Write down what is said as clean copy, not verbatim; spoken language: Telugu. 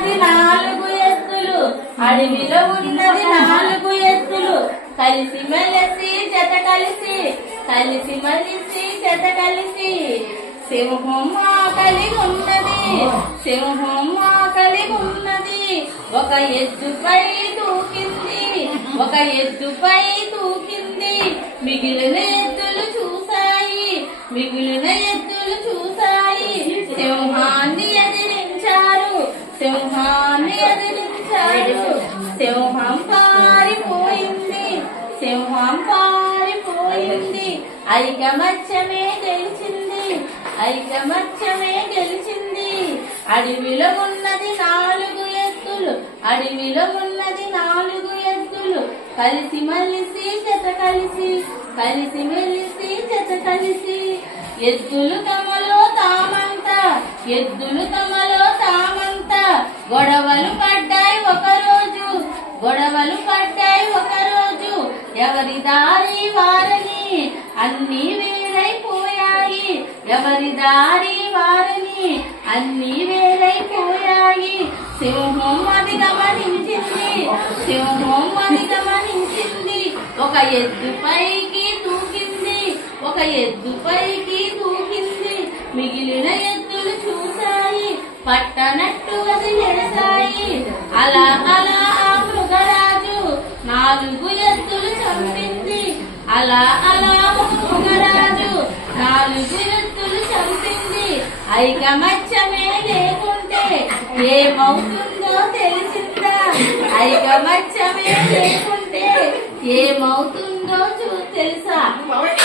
ఉన్నది నాలుగు ఎత్తులు, అడవిలో ఉన్నది నాలుగు ఎత్తులు, కలిసి మెలిసి జత కలిసి, కలిసి మెలిసి జత కలిసి. సింహం కలిగి ఉన్నది, సింహం కలిగి ఉన్నది, ఒక ఎద్దుపై దూకింది, ఒక ఎద్దుపై దూకింది. మిగిలిన ఎద్దులు చూశాయి, మిగిలిన ఎద్దులు చూశాయి. సింహాన్ని ఎదిరించారు, సింహాన్ని ఎదిరించారు. సింహం పారిపోయింది, సింహం పారిపోయింది. ఐకమత్యమే గెలిచింది, ఐకమత్యమే గెలిచింది. అడవిలో ఉన్నది నాలుగు ఎద్దులు, అడవిలో ఉన్నది నాలుగు ఎద్దులు, కలిసి మలిసి జత కలిసి, కలిసి మెలిసి జత కలిసి. ఎద్దులు తమలో తామంతా, ఎద్దులు తమలో తామంతా, గొడవలు పడ్డాయి ఒకరోజు, గొడవలు పడ్డాయి ఒకరోజు. ఎవరి దారి వారని అన్ని వేరైపోయాయి, ఎవరి దారి వారని అన్ని వేరైపోయాయి. సింహం అది గమనించింది, సింహం అది గమనించింది. ఒక ఎద్దుపైకి దూకింది, ఒక ఎద్దుపైకి దూకింది. మిగిలిన ఎద్దులు చూశాయి, పట్టనట్టు వదిలేశాయి. అలా అలా ఆ మృగరాజు నాలుగు ఎద్దులు చంపింది, అలా అలా మృగరాజు నాలుగు ఎద్దులు చంపింది. ఐకమత్యమే లేకుంటే ఏమవుతుందో తెలిసిందా, ఐకమత్యమే లేకుంటే ఏమవుతుందో తెలుసా.